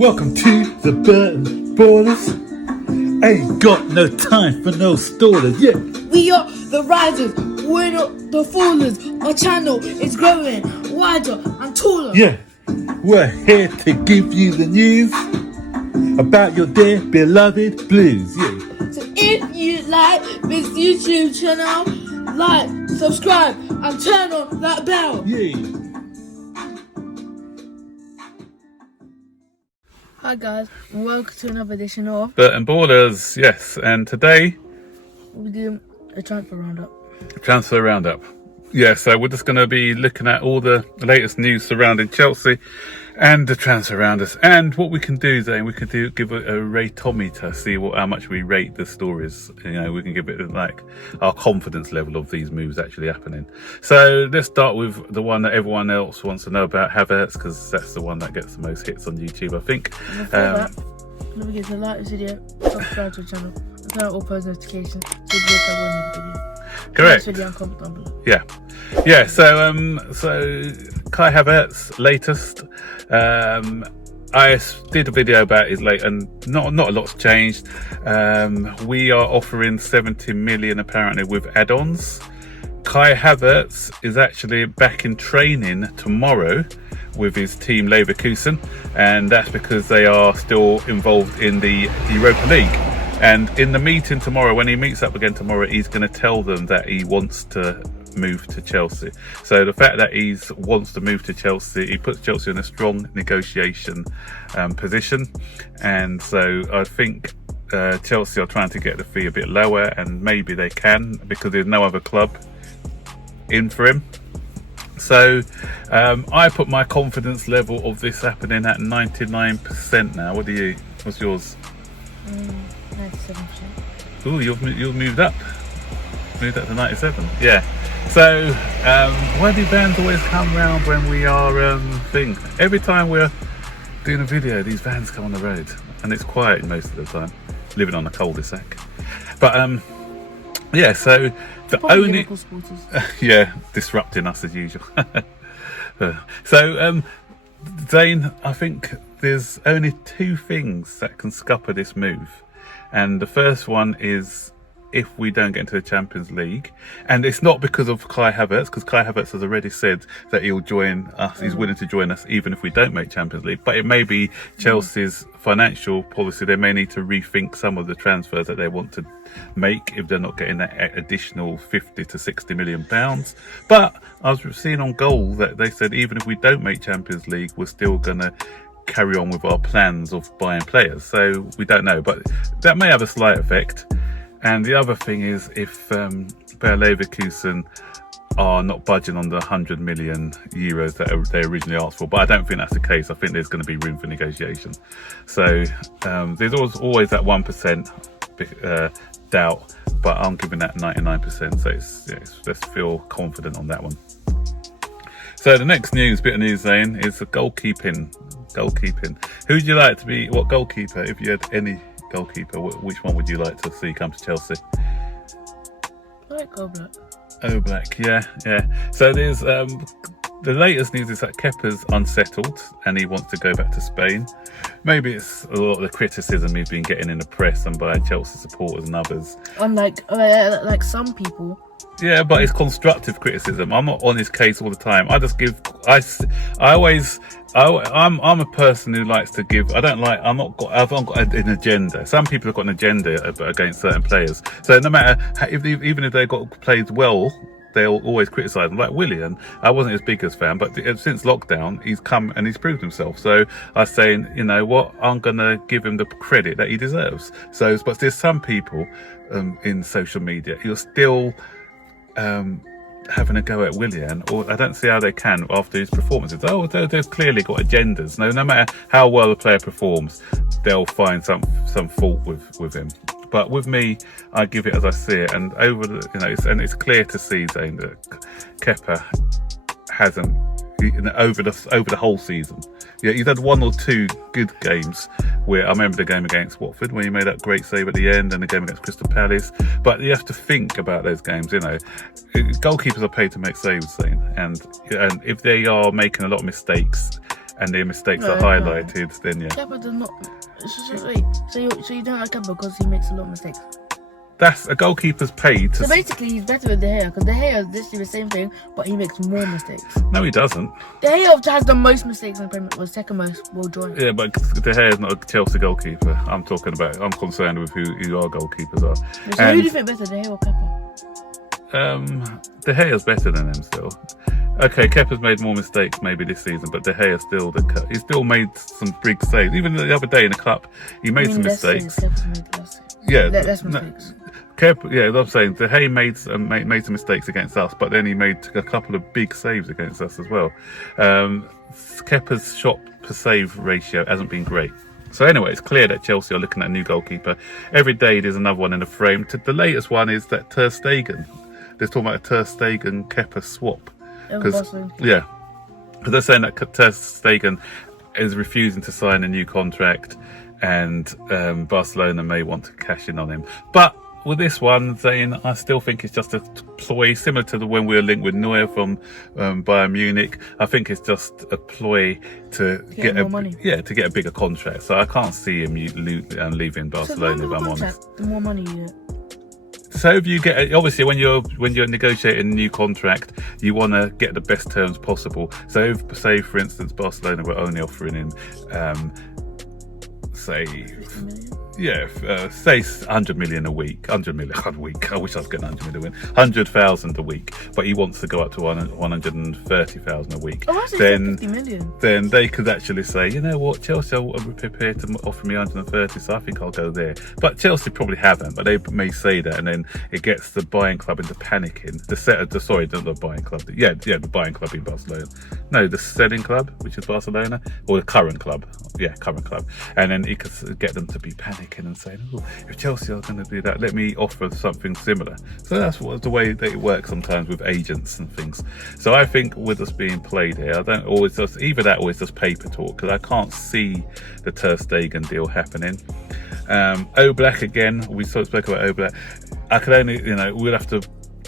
Welcome to the Burton Ballers. Ain't got no time for no stallers, yeah. We are the risers, we're not the fallers. Our channel is growing wider and taller. Yeah, we're here to give you the news about your dear beloved Blues, yeah. So if you like this YouTube channel, like, subscribe and turn on that bell. Yeah. Hi guys, and welcome to another edition of Burton Ballers, yes, and today we do a transfer roundup. transfer roundup. Yeah, so we're just going to be looking at all the latest news surrounding Chelsea and the transfer rounders. And what we can do, Zane, we can give a rate-ometer, see how much we rate the stories. You know, we can give it like our confidence level of these moves actually happening. So let's start with the one that everyone else wants to know about, Havertz, because that's the one that gets the most hits on YouTube, I think. And before that, don't forget to like this video, subscribe to the channel, and turn on all post notifications so you don't miss our video. Correct. Video and comment down below. Yeah. So Kai Havertz latest. I did a video about his late, and not a lot's changed. We are offering 70 million apparently with add-ons. Kai Havertz is actually back in training tomorrow with his team Leverkusen, and that's because they are still involved in the Europa League. And in the meeting tomorrow, when he meets up again tomorrow, he's going to tell them that he wants to move to Chelsea. So the fact that he wants to move to Chelsea, he puts Chelsea in a strong negotiation position. And so I think Chelsea are trying to get the fee a bit lower, and maybe they can because there's no other club in for him. So I put my confidence level of this happening at 99% now. What's yours? 97%. Oh, you've moved up. Moved up to 97. Yeah. So why do vans always come round when we are every time we're doing a video, these vans come on the road, and it's quiet most of the time. Living on a cul-de-sac. But yeah. So the Probably only Liverpool supporters. yeah, disrupting us as usual. So Zane, I think there's only two things that can scupper this move. And the first one is if we don't get into the Champions League. And it's not because of Kai Havertz, because Kai Havertz has already said that he'll join us. He's willing to join us even if we don't make Champions League. But it may be Chelsea's financial policy. They may need to rethink some of the transfers that they want to make if they're not getting that additional 50 to 60 million pounds. But I was seeing on Goal that they said even if we don't make Champions League, we're still going to carry on with our plans of buying players. So we don't know, but that may have a slight effect. And the other thing is if Bayer Leverkusen are not budging on the 100 million euros that they originally asked for, but I don't think that's the case. I think there's going to be room for negotiation. So there's always that 1% doubt, but I'm giving that 99%. So let's feel confident on that one. So the next bit of news, Zane, is the goalkeeping. Who'd you like to be? What goalkeeper? If you had any goalkeeper, which one would you like to see come to Chelsea? I like Oblak. Oblak, yeah. So there's the latest news is that Kepa's unsettled and he wants to go back to Spain. Maybe it's a lot of the criticism he's been getting in the press and by Chelsea supporters and others. Unlike like some people. Yeah, but it's constructive criticism. I'm not on his case all the time. I'm a person who likes to give. I've not got an agenda. Some people have got an agenda against certain players. So no matter even if they got played well, they'll always criticise them. Like Willian, I wasn't his biggest fan, but since lockdown, he's come and he's proved himself. So I was saying, you know what, I'm gonna give him the credit that he deserves. So, but there's some people in social media who are still having a go at Willian, or I don't see how they can after his performances. Oh, they've clearly got agendas. No matter how well a player performs, they'll find some fault with him. But with me, I give it as I see it, and it's clear to see, Zane, that Kepa hasn't over the whole season. Yeah, he's had one or two good games where I remember the game against Watford when he made that great save at the end, and the game against Crystal Palace. But you have to think about those games. You know, goalkeepers are paid to make saves, Zane, and if they are making a lot of mistakes and their mistakes No, are no. highlighted, then yeah. Kepa does not. Wait, so you don't like Kepa because he makes a lot of mistakes? That's a goalkeeper's paid to. So basically, he's better than De Gea because De Gea is literally the same thing, but he makes more mistakes. No, he doesn't. De Gea has the most mistakes in the Premier League, was second most will join. Yeah, but De Gea is not a Chelsea goalkeeper. I'm concerned with who our goalkeepers are. So who do you think better, De Gea or Kepa? De Gea's better than him still. Okay, Kepa's made more mistakes maybe this season, but De Gea he still made some big saves. Even the other day in the cup, he made some mistakes. Yeah, less mistakes. Kepa, yeah, I'm saying De Gea made some mistakes against us, but then he made a couple of big saves against us as well. Kepa's shot per save ratio hasn't been great. So anyway, it's clear that Chelsea are looking at a new goalkeeper. Every day there's another one in the frame. The latest one is that Ter Stegen. They're talking about a Ter Stegen-Kepa swap. Because they're saying that Ter Stegen is refusing to sign a new contract, and Barcelona may want to cash in on him. But with this one, Zayn, I still think it's just a ploy, similar to when we were linked with Neuer from Bayern Munich. I think it's just a ploy to get more money. Yeah, to get a bigger contract. So I can't see him leaving Barcelona. If I'm honest, the more money you get. So if you get, obviously when you're negotiating a new contract, you want to get the best terms possible. So if, say for instance, Barcelona were only offering him, say, 50 million? say 100 million a week, 100 million a week. I wish I was getting 100 million, 100,000 a week, but he wants to go up to 130,000 a week. Oh, I then 50 million. Then they could actually say, you know what, Chelsea are prepared to offer me 130, so I think I'll go there. But Chelsea probably haven't, but they may say that, and then it gets the buying club into panicking. The buying club. The buying club in Barcelona. No, the selling club, which is Barcelona, or the current club. Yeah, current club. And then it could get them to be panicking and saying, oh, if Chelsea are going to do that, let me offer something similar. So that's the way that it works sometimes with agents and things. So I think with us being played here, I don't always just, either that or it's just paper talk, because I can't see the Ter Stegen deal happening. Oblak again, we spoke about Oblak. I could only, we'll have to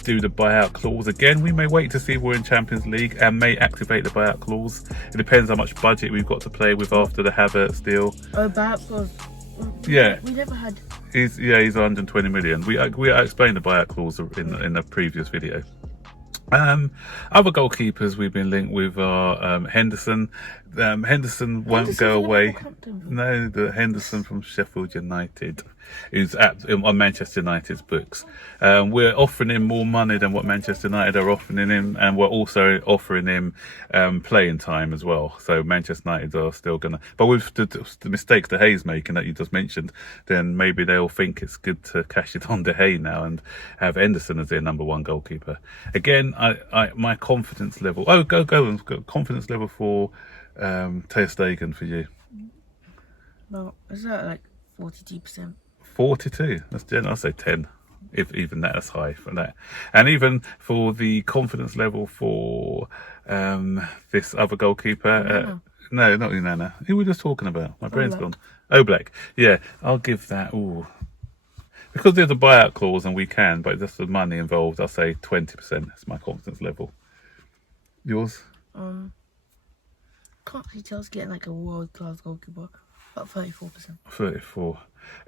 do the buyout clause again. We may wait to see if we're in Champions League and may activate the buyout clause. It depends how much budget we've got to play with after the Havertz deal. Oh, buyout clause. Yeah, we never had. He's 120 million. We explained the buyout clause in a previous video. Other goalkeepers we've been linked with are Henderson. Henderson won't go away. No, the Henderson from Sheffield United, who's on Manchester United's books. We're offering him more money than what Manchester United are offering him, and we're also offering him playing time as well. So Manchester United are still gonna, but with the mistakes De Gea's making that you just mentioned, then maybe they'll think it's good to cash it on De Gea now and have Henderson as their number one goalkeeper. Again, my confidence level. Oh, go confidence level for Ter Stegen for you. Well, is that like 42%? 42. That's generous. I'll say 10. If even that's high for that. And even for the confidence level for this other goalkeeper. No, not Unana. Who were we just talking about? My brain's gone. Oblak. Yeah, I'll give that. Ooh. Because there's a buyout clause and we can, but just the money involved, I'll say 20%. That's my confidence level. Yours? Can't see Chelsea getting like a world-class goalkeeper. About 34%. 34.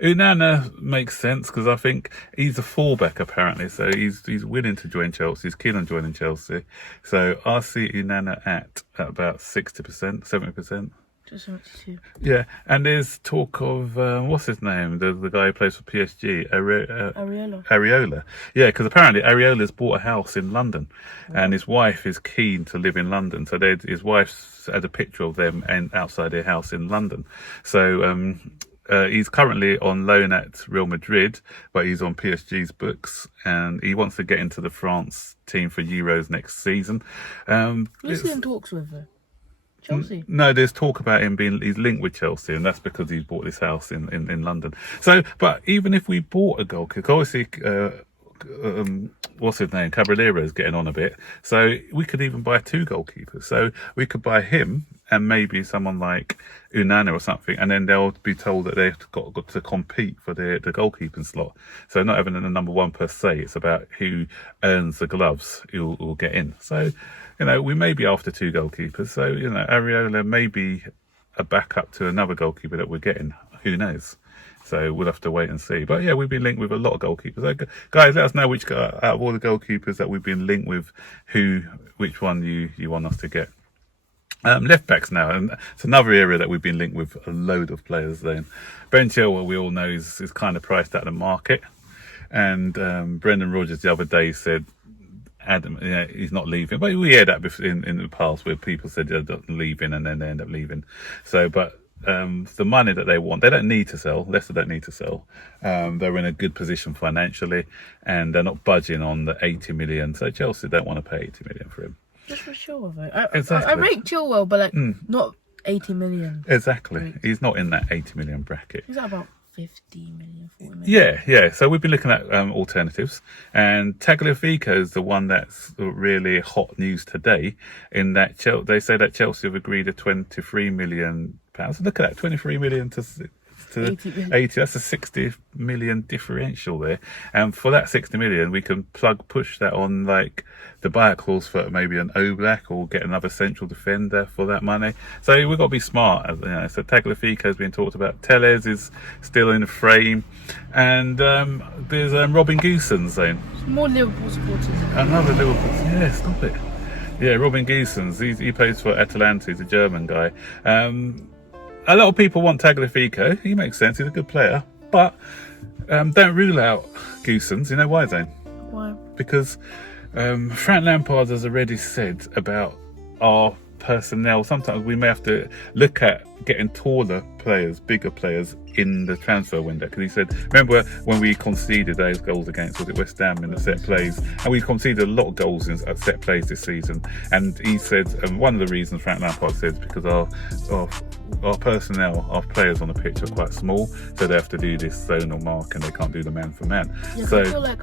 Unana makes sense because I think he's a fullback apparently, so he's willing to join Chelsea. He's keen on joining Chelsea. So I see Unana at about 60%, 70%. Just 72. Yeah, and there's talk of what's his name? The guy who plays for PSG, Areola. Yeah, because apparently Areola's bought a house in London, and his wife is keen to live in London. So his wife had a picture of them and outside their house in London. So he's currently on loan at Real Madrid, but he's on PSG's books, and he wants to get into the France team for Euros next season. Who's he in talks with though? Chelsea? No, there's talk about him he's linked with Chelsea, and that's because he's bought this house in London. So, but even if we bought a goalkeeper, obviously, what's his name? Caballero's getting on a bit. So we could even buy 2 goalkeepers. So we could buy him and maybe someone like Unana or something, and then they'll be told that they've got to compete for the goalkeeping slot. So not having a number one per se, it's about who earns the gloves who will get in. So you know, we may be after 2 goalkeepers. So, you know, Areola may be a backup to another goalkeeper that we're getting. Who knows? So we'll have to wait and see. But yeah, we've been linked with a lot of goalkeepers. So, guys, let us know which out of all the goalkeepers that we've been linked with, which one you want us to get. Left backs now, and it's another area that we've been linked with a load of players. Then Ben Chilwell, we all know, is kind of priced out of the market, and Brendan Rodgers the other day said, Adam, yeah, he's not leaving. But we heard that in the past where people said they're leaving and then they end up leaving. So, but the money that they want, they don't need to sell. Leicester don't need to sell. They're in a good position financially, and they're not budging on the 80 million. So Chelsea don't want to pay 80 million for him. Just for Chilwell, though. Exactly. I rate Chilwell, but like not 80 million. Exactly. He's not in that 80 million bracket. He's at about 50 million, 40 million. Yeah. So we've been looking at alternatives, and Tagliafico is the one that's really hot news today. In that they say that Chelsea have agreed a £23 million. Look at that, 23 million to 80. That's a 60 million differential there, and for that 60 million we can push that on like the buyout clause for maybe an Oblak or get another central defender for that money. So we've got to be smart, you know. So Tagliafico has been talked about. Tellez is still in the frame, and there's Robin Gosens saying More Liverpool supporters. another Liverpool. Yeah, stop it. Yeah, Robin Gosens. He plays for Atalanta. He's a German guy. A lot of people want Tagliafico. He makes sense. He's a good player. But don't rule out Gosens. You know why, Zane? Why? Because Frank Lampard has already said about our personnel, sometimes we may have to look at getting taller players, bigger players in the transfer window. Because he said, remember when we conceded those goals against, was it West Ham in the set plays, and we conceded a lot of goals at set plays this season, and he said one of the reasons Frank Lampard says because our personnel, our players on the pitch are quite small, so they have to do this zonal mark and they can't do the man for man. Yeah, so I feel like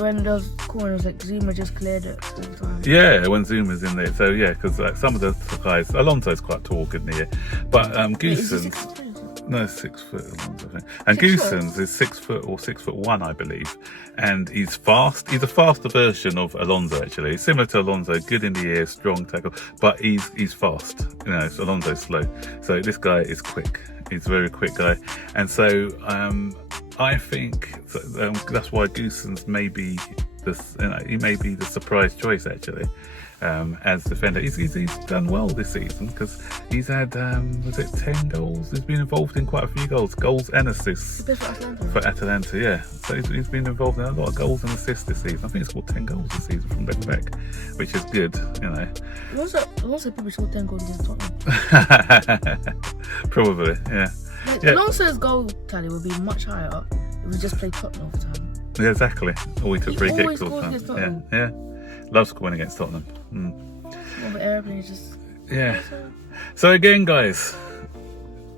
when those corners, like Zuma just cleared it all the time. Yeah, when Zuma's in there. So yeah, because like some of the guys, Alonso's quite tall, isn't he? But Gosens, no, 6 foot Alonso, I think. And Gosens is 6 foot or 6'1", I believe, and he's fast. He's a faster version of Alonso actually. He's similar to Alonso, good in the air, strong tackle, but he's fast. You know, Alonso's slow. So this guy is quick. He's a very quick guy, and so I think that's why Gosens may be he may be the surprise choice actually as defender. He's done well this season because he's had 10 goals. He's been involved in quite a few goals and assists for Atalanta. Yeah, so he's been involved in a lot of goals and assists this season. I think he's scored 10 goals this season from left back, which is good. You know. Alonso probably scored 10 goals against Tottenham. Probably, yeah. Alonso's goal tally would be much higher if we just played Tottenham all the time. Yeah, exactly. Or we took free kicks all the time. Yeah. Love scoring against Tottenham. Well, the airplane is just... Yeah. So again, guys,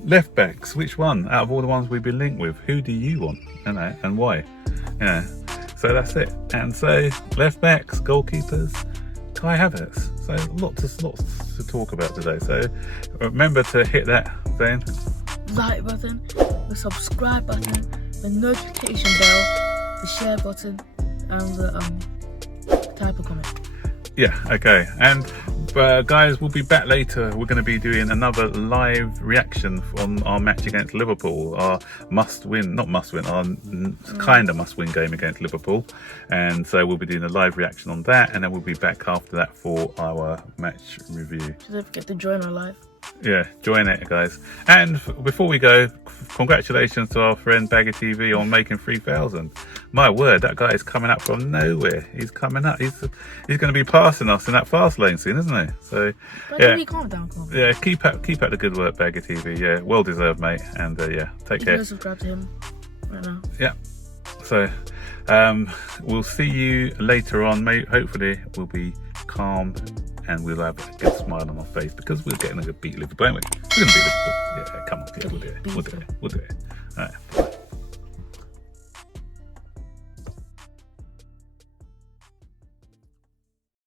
left backs, which one out of all the ones we've been linked with, who do you want? You know, and why? Yeah. So that's it. And so left backs, goalkeepers, Kai Havertz. So lots to talk about today. So remember to hit that then. Like button, the subscribe button, the notification bell, the share button, and the type of comment. Yeah, okay. And guys, we'll be back later. We're going to be doing another live reaction on our match against Liverpool, our kind of must-win game against Liverpool. And so we'll be doing a live reaction on that, and then we'll be back after that for our match review. So don't forget to join our live. Yeah, join it, guys. And before we go, congratulations to our friend Baggy TV on making 3,000. My word, that guy is coming up from nowhere. He's coming up. He's going to be passing us in that fast lane soon, isn't he? So Baggy, calm down. Yeah, keep up the good work, Baggy TV. Yeah, well deserved, mate. And yeah, take care. You can subscribe to him right now. Yeah. So we'll see you later on, mate. Hopefully we'll be calm and we'll have a good smile on our face because we're getting a beat Liverpool, aren't we? We're going to beat Liverpool. Yeah, come on. Yeah, we'll do it. We'll do it. All right.